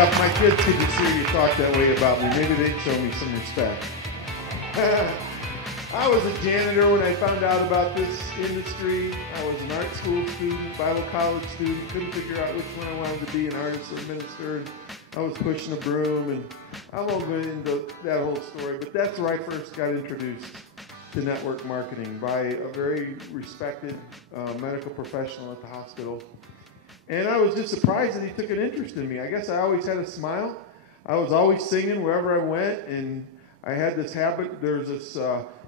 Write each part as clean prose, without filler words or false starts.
Yeah, if my kids could just hear you talk that way about me, maybe they'd show me some respect. I was a janitor when I found out about this industry. I was an art school student, Bible college student, couldn't figure out which one I wanted to be, an artist or a minister. And I was pushing a broom, and I won't go into that whole story, but that's where I first got introduced to network marketing by a very respected medical professional at the hospital. And I was just surprised that he took an interest in me. I guess I always had a smile. I was always singing wherever I went, and I had this habit. There's this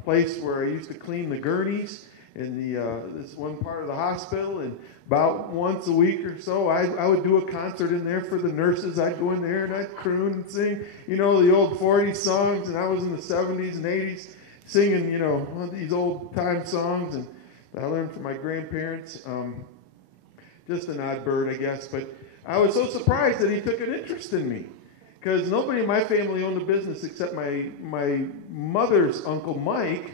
place where I used to clean the gurneys in this one part of the hospital, and about once a week or so, I would do a concert in there for the nurses. I'd go in there and I'd croon and sing, the old 40s songs, and I was in the 70s and 80s singing, these old time songs, and I learned from my grandparents. Just an odd bird, I guess, but I was so surprised that he took an interest in me, because nobody in my family owned a business except my mother's uncle Mike.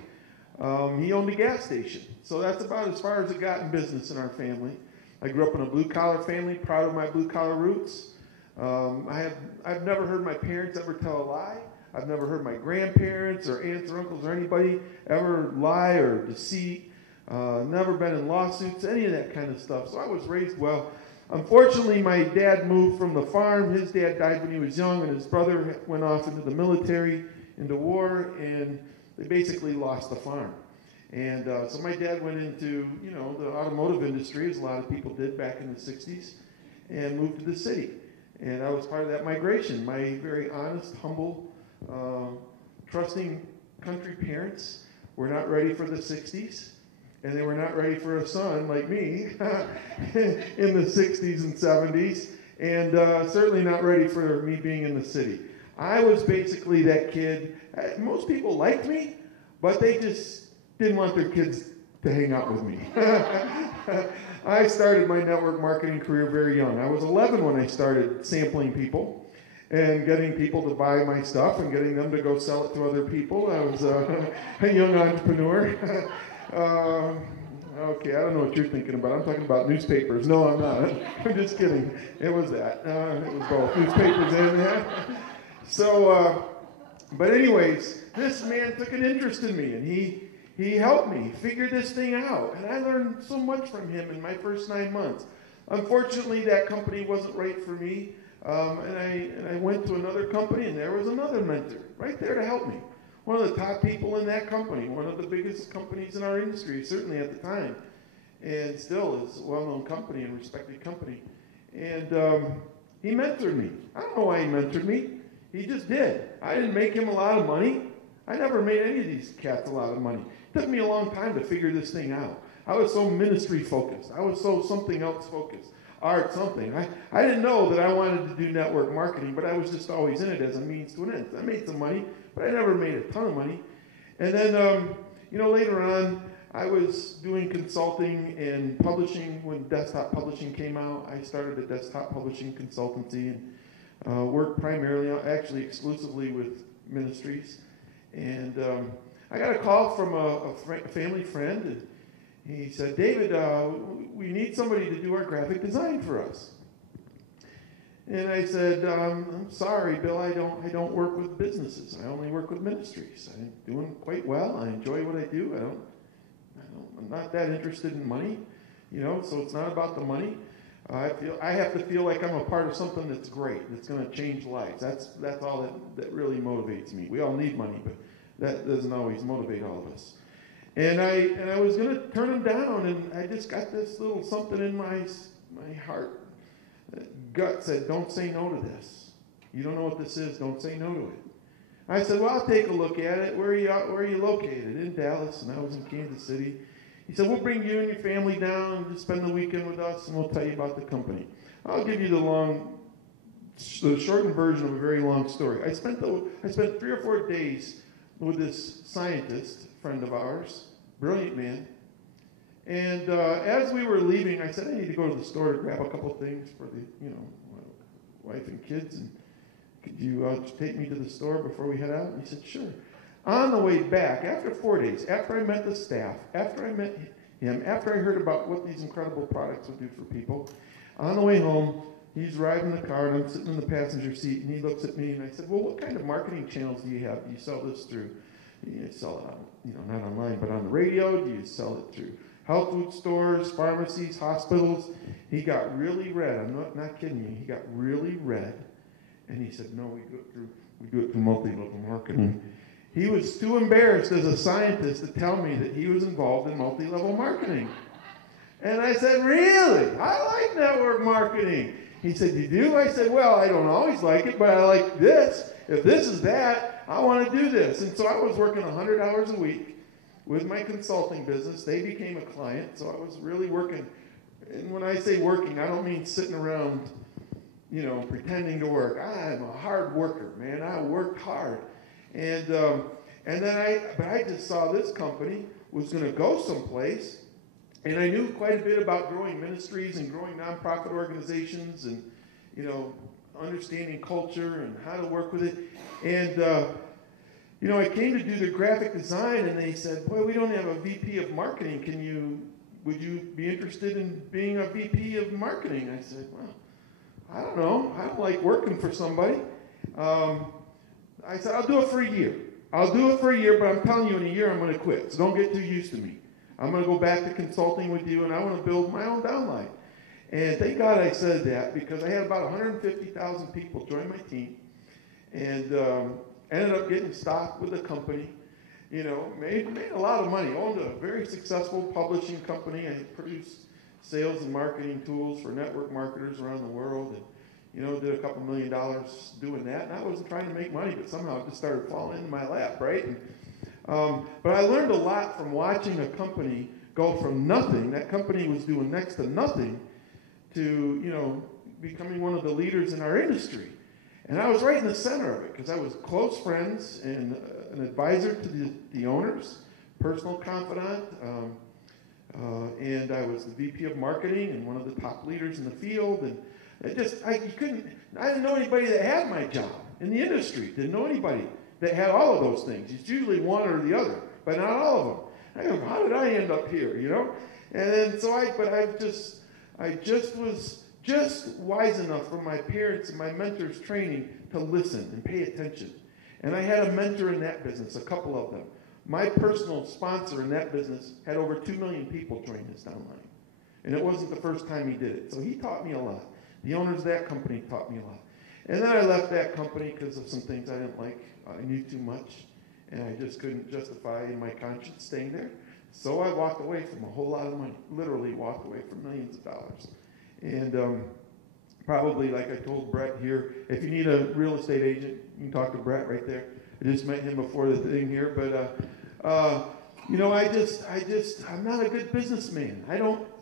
He owned a gas station, so that's about as far as it got in business in our family. I grew up in a blue-collar family, proud of my blue-collar roots. I've never heard my parents ever tell a lie. I've never heard my grandparents or aunts or uncles or anybody ever lie or deceit. Never been in lawsuits, any of that kind of stuff. So I was raised well. Unfortunately, my dad moved from the farm. His dad died when he was young, and his brother went off into the military, into war, and they basically lost the farm. And so my dad went into, the automotive industry, as a lot of people did back in the 60s, and moved to the city. And I was part of that migration. My very honest, humble, trusting country parents were not ready for the 60s. And they were not ready for a son like me in the 60s and 70s, and certainly not ready for me being in the city. I was basically that kid. Most people liked me, but they just didn't want their kids to hang out with me. I started my network marketing career very young. I was 11 when I started sampling people and getting people to buy my stuff and getting them to go sell it to other people. I was a young entrepreneur. Okay, I don't know what you're thinking about. I'm talking about newspapers. No, I'm not. I'm just kidding. It was that. It was both newspapers and that. So, but anyways, this man took an interest in me, and he helped me figure this thing out. And I learned so much from him in my first 9 months. Unfortunately, that company wasn't right for me, and I went to another company, and there was another mentor right there to help me. One of the top people in that company, one of the biggest companies in our industry, certainly at the time, and still is a well-known company and respected company. And he mentored me. I don't know why he mentored me. He just did. I didn't make him a lot of money. I never made any of these cats a lot of money. It took me a long time to figure this thing out. I was so ministry focused. I was so something else focused. Art, something. I didn't know that I wanted to do network marketing, but I was just always in it as a means to an end. I made some money, but I never made a ton of money. And then, later on, I was doing consulting and publishing. When desktop publishing came out, I started a desktop publishing consultancy and worked primarily, actually exclusively with ministries. And I got a call from a family friend, and he said, "David, we need somebody to do our graphic design for us." And I said, "I'm sorry, Bill, I don't work with businesses. I only work with ministries. I'm doing quite well. I enjoy what I do. I'm not that interested in money, so it's not about the money. I have to feel like I'm a part of something that's great, that's going to change lives. That's all that really motivates me. We all need money, but that doesn't always motivate all of us." And I was going to turn him down, and I just got this little something in my heart. Gut said, "Don't say no to this. You don't know what this is. Don't say no to it." I said, "Well, I'll take a look at it. Where are you located?" "In Dallas," and I was in Kansas City. He said, "We'll bring you and your family down and just spend the weekend with us, and we'll tell you about the company." I'll give you the shortened version of a very long story. I spent 3 or 4 days with this scientist friend of ours, brilliant man. And as we were leaving, I said, "I need to go to the store to grab a couple things for the, my wife and kids. And could you take me to the store before we head out?" And he said, "Sure." On the way back, after 4 days, after I met the staff, after I met him, after I heard about what these incredible products would do for people, on the way home, he's riding the car, and I'm sitting in the passenger seat, and he looks at me, and I said, well, what kind of marketing channels do you have? Do you sell this through? You sell it on, not online, but on the radio? Do you sell it through health food stores, pharmacies, hospitals? He got really red. I'm not kidding you. He got really red, and he said, no, we do it through multi-level marketing. He was too embarrassed as a scientist to tell me that he was involved in multi-level marketing. And I said, really? I like network marketing. He said, you do? I said, well, I don't always like it, but I like this. If this is that, I want to do this. And so I was working 100 hours a week with my consulting business. They became a client, so I was really working. And when I say working, I don't mean sitting around, pretending to work. I'm a hard worker, man. I worked hard. And then I just saw this company was going to go someplace. And I knew quite a bit about growing ministries and growing nonprofit organizations and, understanding culture and how to work with it. And, I came to do the graphic design, and they said, boy, we don't have a VP of marketing. Would you be interested in being a VP of marketing? I said, well, I don't know. I don't like working for somebody. I said, I'll do it for a year. I'll do it for a year, but I'm telling you, in a year, I'm going to quit. So don't get too used to me. I'm going to go back to consulting with you, and I want to build my own downline. And thank God I said that, because I had about 150,000 people join my team, and ended up getting stock with the company. Made a lot of money. Owned a very successful publishing company. I produced sales and marketing tools for network marketers around the world, and did a couple $1 million doing that. And I wasn't trying to make money, but somehow it just started falling into my lap, right? But I learned a lot from watching a company go from nothing. That company was doing next to nothing to, becoming one of the leaders in our industry. And I was right in the center of it because I was close friends and an advisor to the owners, personal confidant, and I was the VP of marketing and one of the top leaders in the field. And I didn't know anybody that had my job in the industry. Didn't know anybody that had all of those things. It's usually one or the other, but not all of them. I go, how did I end up here, And then I just was just wise enough from my parents and my mentors' training to listen and pay attention. And I had a mentor in that business, a couple of them. My personal sponsor in that business had over 2 million people join his downline. And it wasn't the first time he did it. So he taught me a lot. The owners of that company taught me a lot. And then I left that company because of some things I didn't like. I knew too much, and I just couldn't justify in my conscience staying there. So I walked away from a whole lot of money, literally walked away from millions of dollars. And probably, like I told Brett here, if you need a real estate agent, you can talk to Brett right there. I just met him before the thing here, but I'm not a good businessman.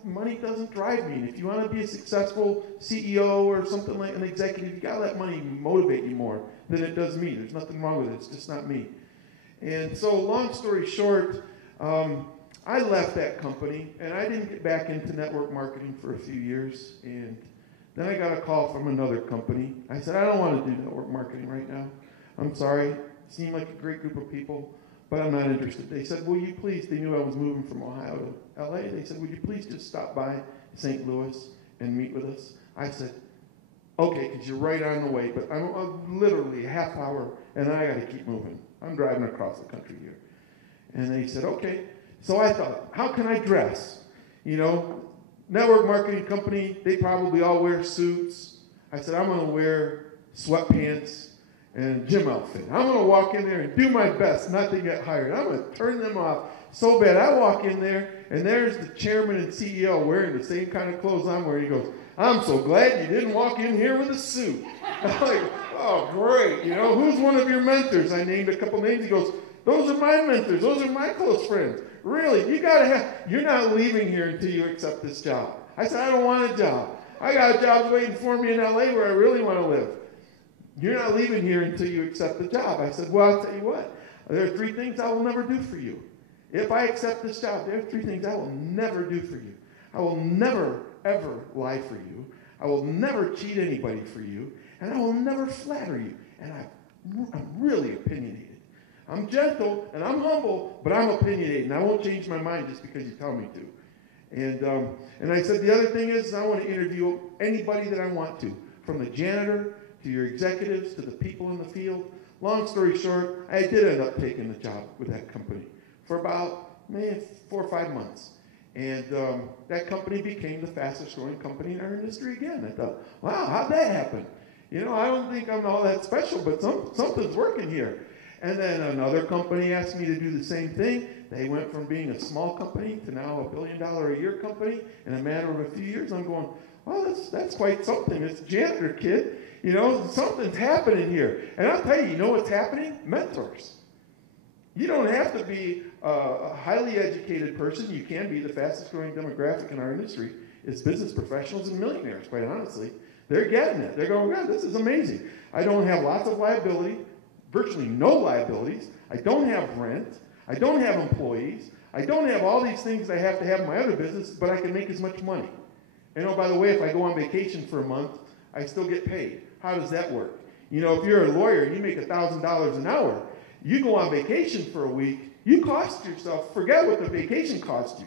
Money doesn't drive me. And if you want to be a successful CEO or something like an executive, you gotta let money motivate you more than it does me. There's nothing wrong with it. It's just not me. And so, long story short, I left that company, and I didn't get back into network marketing for a few years. And then I got a call from another company. I said, I don't want to do network marketing right now. I'm sorry. It seemed like a great group of people, but I'm not interested. They said, will you please, they knew I was moving from Ohio to LA. They said, would you please just stop by St. Louis and meet with us? I said, okay, because you're right on the way, but I'm literally a half hour, and I got to keep moving. I'm driving across the country here. And they said, okay. So I thought, how can I dress? Network marketing company, they probably all wear suits. I said, I'm going to wear sweatpants and gym outfit. I'm going to walk in there and do my best not to get hired. I'm going to turn them off so bad. I walk in there, and there's the chairman and CEO wearing the same kind of clothes I'm wearing. He goes, I'm so glad you didn't walk in here with a suit. I'm like, oh, great. Who's one of your mentors? I named a couple names. He goes, those are my mentors. Those are my close friends. Really, you're not leaving here until you accept this job. I said, I don't want a job. I got jobs waiting for me in LA where I really want to live. You're not leaving here until you accept the job. I said, well, I'll tell you what. There are 3 things I will never do for you. If I accept this job, there are 3 things I will never do for you. I will never, ever lie for you. I will never cheat anybody for you. And I will never flatter you. And I'm really opinionated. I'm gentle and I'm humble, but I'm opinionated, and I won't change my mind just because you tell me to. And I said, the other thing is I want to interview anybody that I want to. from the janitor to your executives to the people in the field. Long story short, I did end up taking the job with that company for about maybe 4 or 5 months. And that company became the fastest growing company in our industry again. I thought, wow, how'd that happen? You know, I don't think I'm all that special, but something's working here. And then another company asked me to do the same thing. They went from being a small company to now $1 billion a year company in a matter of a few years. I'm going, well, that's quite something. It's a janitor kid. You know, something's happening here. And I'll tell you know what's happening? Mentors. You don't have to be a highly educated person. You can be. The fastest growing demographic in our industry is business professionals and millionaires, quite honestly. They're getting it. They're going, God, this is amazing. I don't have lots of liability, virtually no liabilities. I don't have rent. I don't have employees. I don't have all these things I have to have in my other business, but I can make as much money. And oh, by the way, if I go on vacation for a month, I still get paid. How does that work? You know, if you're a lawyer and you make $1,000 an hour, you go on vacation for a week, you cost yourself, forget what the vacation cost you.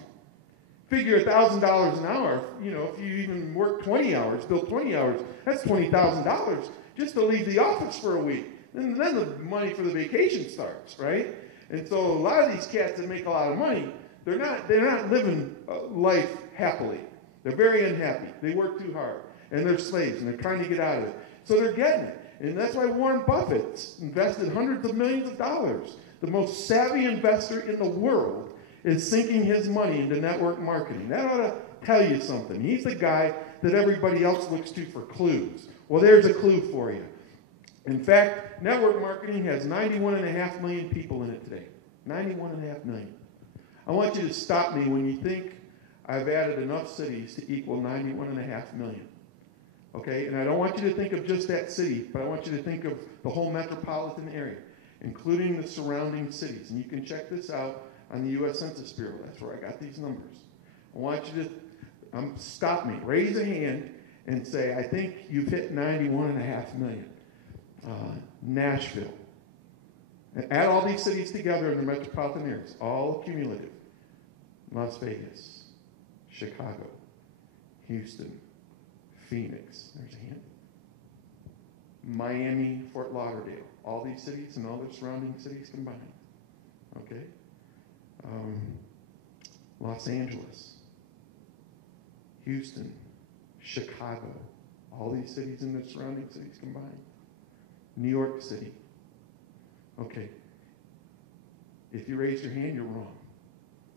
Figure $1,000 an hour, you know, if you even work 20 hours, bill 20 hours, that's $20,000 just to leave the office for a week. And then the money for the vacation starts, right? And so a lot of these cats that make a lot of money, they're not living life happily. They're very unhappy. They work too hard. And they're slaves, and they're trying to get out of it. So they're getting it. And that's why Warren Buffett's invested hundreds of millions of dollars. The most savvy investor in the world is sinking his money into network marketing. That ought to tell you something. He's the guy that everybody else looks to for clues. Well, there's a clue for you. In fact, network marketing has 91.5 million people in it today. 91.5 million. I want you to stop me when you think I've added enough cities to equal 91.5 million. Okay, and I don't want you to think of just that city, but I want you to think of the whole metropolitan area, including the surrounding cities. And you can check this out on the U.S. Census Bureau. That's where I got these numbers. I want you to stop me, raise a hand, and say, I think you've hit 91.5 million. Nashville. And add all these cities together in the metropolitan areas, all cumulative. Las Vegas, Chicago, Houston, Phoenix, there's a hint. Miami, Fort Lauderdale, all these cities and all their surrounding cities combined. Okay? Los Angeles, Houston, Chicago, all these cities and their surrounding cities combined. New York City. Okay. If you raise your hand, you're wrong.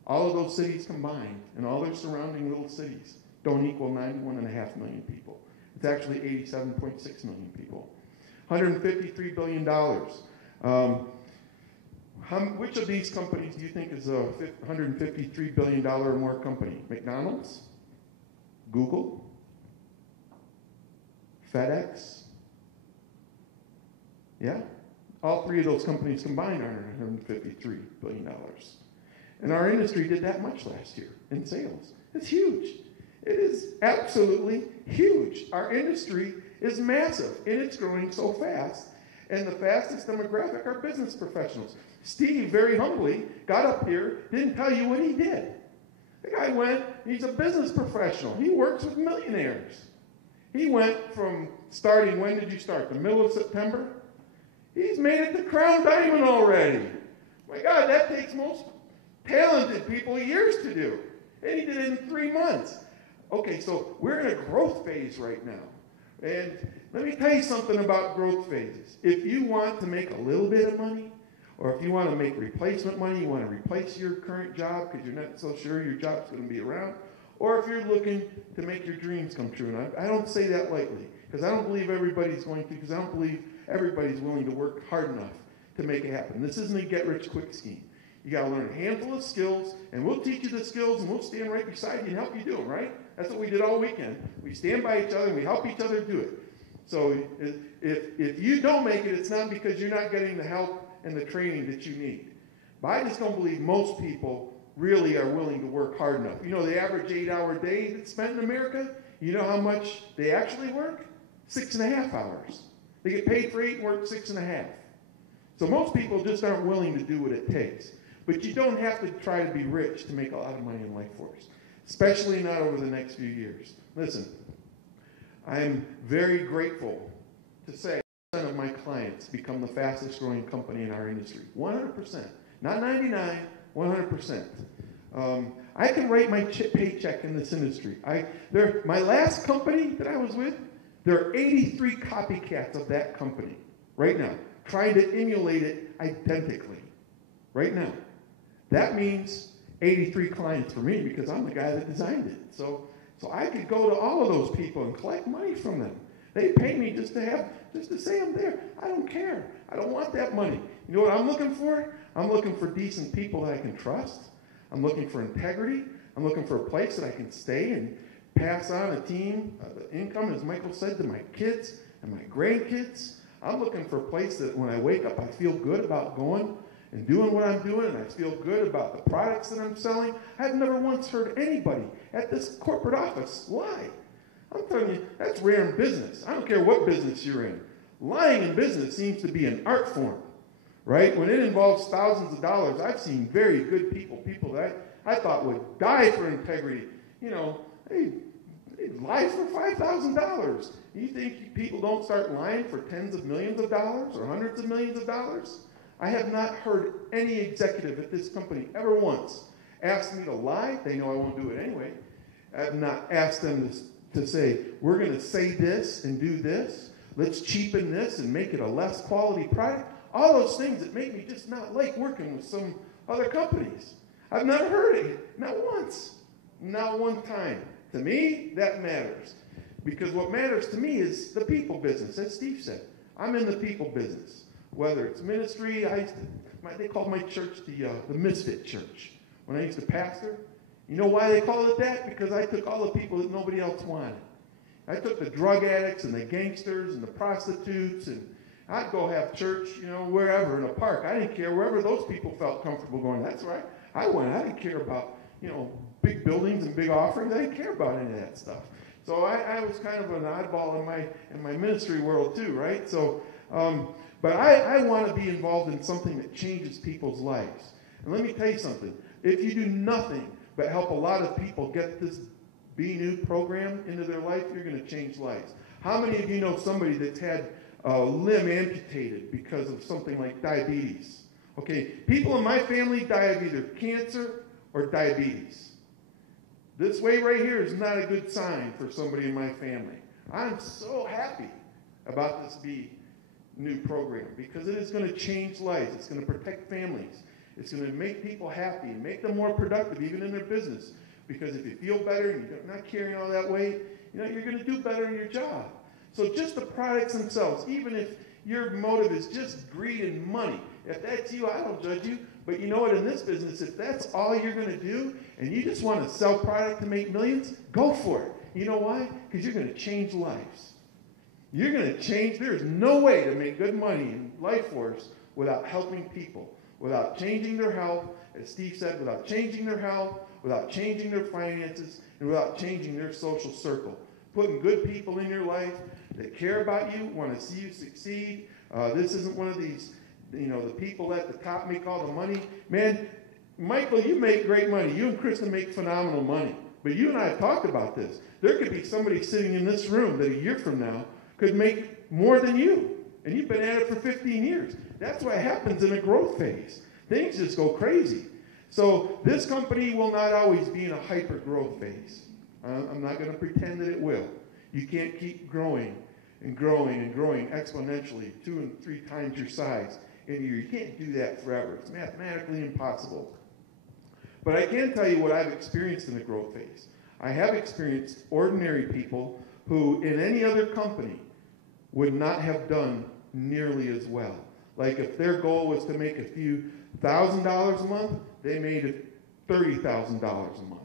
All of those cities combined and all their surrounding little cities don't equal 91.5 million people. It's actually 87.6 million people. $153 billion. Which of these companies do you think is a $153 billion or more company? McDonald's? Google? FedEx? Yeah? All three of those companies combined are $153 billion. And our industry did that much last year in sales. It's huge. It is absolutely huge. Our industry is massive, and it's growing so fast. And the fastest demographic are business professionals. Steve, very humbly, got up here, didn't tell you what he did. The guy went, he's a business professional. He works with millionaires. He went from starting, when did you start? The middle of September? He's made it to Crown Diamond already. My God, that takes most talented people years to do. And he did it in 3 months. Okay, so we're in a growth phase right now. And let me tell you something about growth phases. If you want to make a little bit of money, or if you want to make replacement money, you want to replace your current job because you're not so sure your job's going to be around, or if you're looking to make your dreams come true. And I don't say that lightly, because I don't believe everybody's going to, because I don't believe everybody's willing to work hard enough to make it happen. This isn't a get-rich-quick scheme. You got to learn a handful of skills, and we'll teach you the skills, and we'll stand right beside you and help you do them, right? That's what we did all weekend. We stand by each other, and we help each other do it. So if you don't make it, it's not because you're not getting the help and the training that you need. But I just don't believe most people really are willing to work hard enough. You know, the average 8-hour day that's spent in America, you know how much they actually work? 6.5 hours. They get paid for 8 and work 6.5. So most people just aren't willing to do what it takes. But you don't have to try to be rich to make a lot of money in life force, especially not over the next few years. Listen, I'm very grateful to say 100% of my clients become the fastest growing company in our industry. 100%. Not 99, 100%. I can write my paycheck in this industry. My last company that I was with, there are 83 copycats of that company right now, trying to emulate it identically right now. That means 83 clients for me because I'm the guy that designed it. So I could go to all of those people and collect money from them. They pay me just to say I'm there. I don't care. I don't want that money. You know what I'm looking for? I'm looking for decent people that I can trust. I'm looking for integrity. I'm looking for a place that I can stay and pass on a team, the income, as Michael said, to my kids and my grandkids. I'm looking for a place that when I wake up, I feel good about going and doing what I'm doing, and I feel good about the products that I'm selling. I've never once heard anybody at this corporate office lie. I'm telling you, that's rare in business. I don't care what business you're in. Lying in business seems to be an art form, right? When it involves thousands of dollars, I've seen very good people that I thought would die for integrity. You know, they lie for $5,000. You think people don't start lying for tens of millions of dollars or hundreds of millions of dollars? I have not heard any executive at this company ever once ask me to lie. They know I won't do it anyway. I have not asked them to say, we're going to say this and do this. Let's cheapen this and make it a less quality product. All those things that make me just not like working with some other companies. I've never heard it, not once, not one time. To me, that matters. Because what matters to me is the people business, as Steve said. I'm in the people business. Whether it's ministry, they called my church the Misfit Church. When I used to pastor, you know why they called it that? Because I took all the people that nobody else wanted. I took the drug addicts and the gangsters and the prostitutes, and I'd go have church, wherever, in a park. I didn't care. Wherever those people felt comfortable going, that's right. I went. I didn't care about, big buildings and big offerings. I didn't care about any of that stuff. So I was kind of an oddball in my ministry world too, right? So, but I want to be involved in something that changes people's lives. And let me tell you something. If you do nothing but help a lot of people get this Be New program into their life, you're going to change lives. How many of you know somebody that's had a limb amputated because of something like diabetes? Okay, people in my family die of either cancer or diabetes. This way right here is not a good sign for somebody in my family. I'm so happy about this Be New program because it is going to change lives. It's going to protect families. It's going to make people happy and make them more productive even in their business. Because if you feel better and you're not carrying all that weight, you're going to do better in your job. So just the products themselves, even if your motive is just greed and money, if that's you, I don't judge you. But you know what, in this business, if that's all you're going to do and you just want to sell product to make millions, go for it. You know why? Because you're going to change lives. You're going to change. There's no way to make good money in life force without helping people, without changing their health, as Steve said, without changing their health, without changing their finances, and without changing their social circle. Putting good people in your life that care about you, want to see you succeed. This isn't one of these, the people at the top make all the money. Man, Michael, you make great money. You and Kristen make phenomenal money. But you and I have talked about this. There could be somebody sitting in this room that a year from now could make more than you. And you've been at it for 15 years. That's what happens in a growth phase. Things just go crazy. So this company will not always be in a hyper-growth phase. I'm not going to pretend that it will. You can't keep growing and growing and growing exponentially 2 and 3 times your size in a year. You can't do that forever. It's mathematically impossible. But I can tell you what I've experienced in the growth phase. I have experienced ordinary people who, in any other company, would not have done nearly as well. Like if their goal was to make a few $1,000s a month, they made $30,000 a month.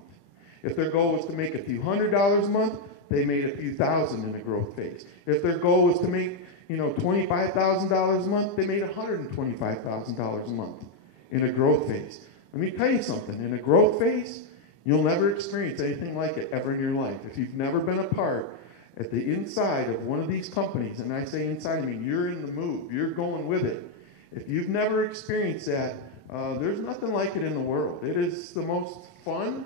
If their goal was to make a few $100s a month, they made a few thousand in the growth phase. If their goal was to make, $25,000 a month, they made $125,000 a month in a growth phase. Let me tell you something. In a growth phase, you'll never experience anything like it ever in your life. If you've never been a part at the inside of one of these companies, and I say inside, I mean you're in the move, you're going with it. If you've never experienced that, there's nothing like it in the world. It is the most fun,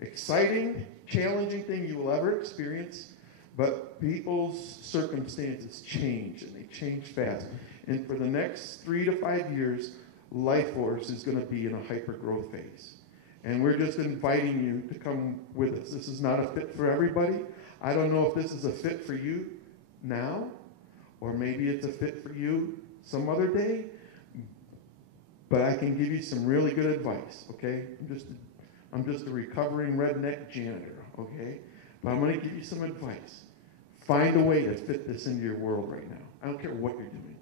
exciting, challenging thing you will ever experience. But people's circumstances change, and they change fast. And for the next 3 to 5 years, LifeForce is going to be in a hyper-growth phase. And we're just inviting you to come with us. This is not a fit for everybody. I don't know if this is a fit for you now, or maybe it's a fit for you some other day, but I can give you some really good advice, okay? I'm just a recovering redneck janitor, okay? But I'm going to give you some advice. Find a way to fit this into your world right now. I don't care what you're doing.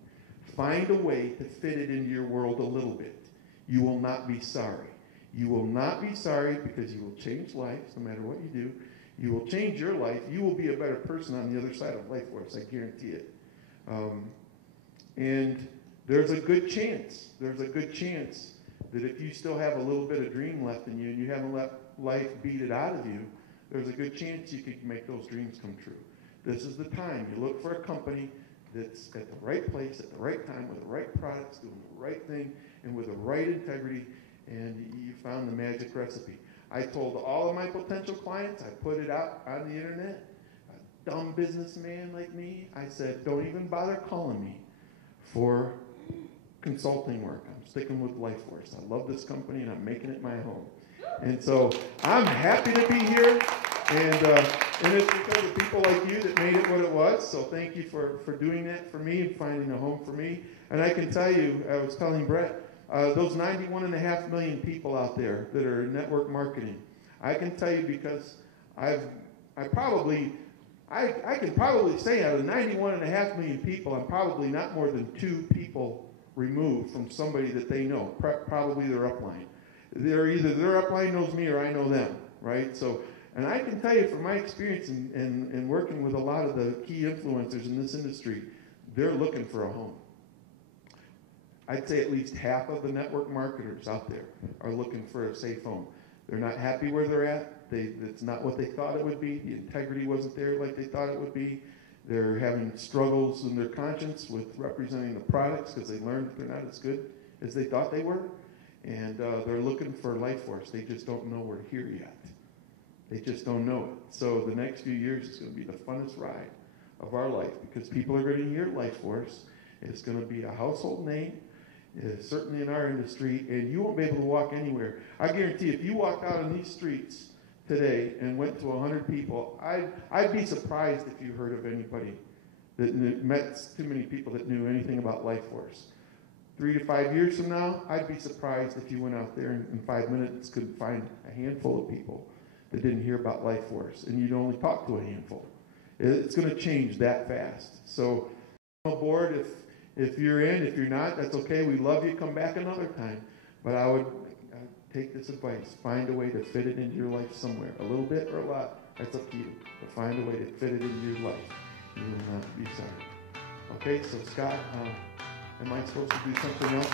Find a way to fit it into your world a little bit. You will not be sorry. You will not be sorry because you will change lives no matter what you do. You will change your life. You will be a better person on the other side of LifeForce, I guarantee it. And there's a good chance that if you still have a little bit of dream left in you and you haven't let life beat it out of you, there's a good chance you could make those dreams come true. This is the time. You look for a company that's at the right place, at the right time, with the right products, doing the right thing, and with the right integrity, and you found the magic recipe. I told all of my potential clients, I put it out on the internet, a dumb businessman like me, I said, don't even bother calling me for consulting work. I'm sticking with LifeForce. I love this company, and I'm making it my home. And so I'm happy to be here, and it's because of people like you that made it what it was. So thank you for doing that for me and finding a home for me. And I can tell you, I was telling Brett, those 91.5 million people out there that are in network marketing, I can tell you because I can probably say out of 91.5 million people, I'm probably not more than 2 people removed from somebody that they know, probably their upline. They're either their upline knows me or I know them, right? So, and I can tell you from my experience in working with a lot of the key influencers in this industry, they're looking for a home. I'd say at least half of the network marketers out there are looking for a safe home. They're not happy where they're at. It's not what they thought it would be. The integrity wasn't there like they thought it would be. They're having struggles in their conscience with representing the products because they learned they're not as good as they thought they were. And they're looking for LifeForce. They just don't know we're here yet. They just don't know it. So the next few years is going to be the funnest ride of our life because people are going to hear LifeForce. It's going to be a household name, certainly in our industry, and you won't be able to walk anywhere. I guarantee if you walked out on these streets today and went to 100 people, I'd be surprised if you heard of anybody that met too many people that knew anything about LifeForce. 3 to 5 years from now, I'd be surprised if you went out there and in 5 minutes could find a handful of people that didn't hear about LifeForce, and you'd only talk to a handful. It's going to change that fast. So, I'm on board. If you're in, if you're not, that's okay. We love you. Come back another time. But I would take this advice. Find a way to fit it into your life somewhere. A little bit or a lot, that's up to you. But find a way to fit it into your life. You will not be sorry. Okay, so Scott, am I supposed to do something else?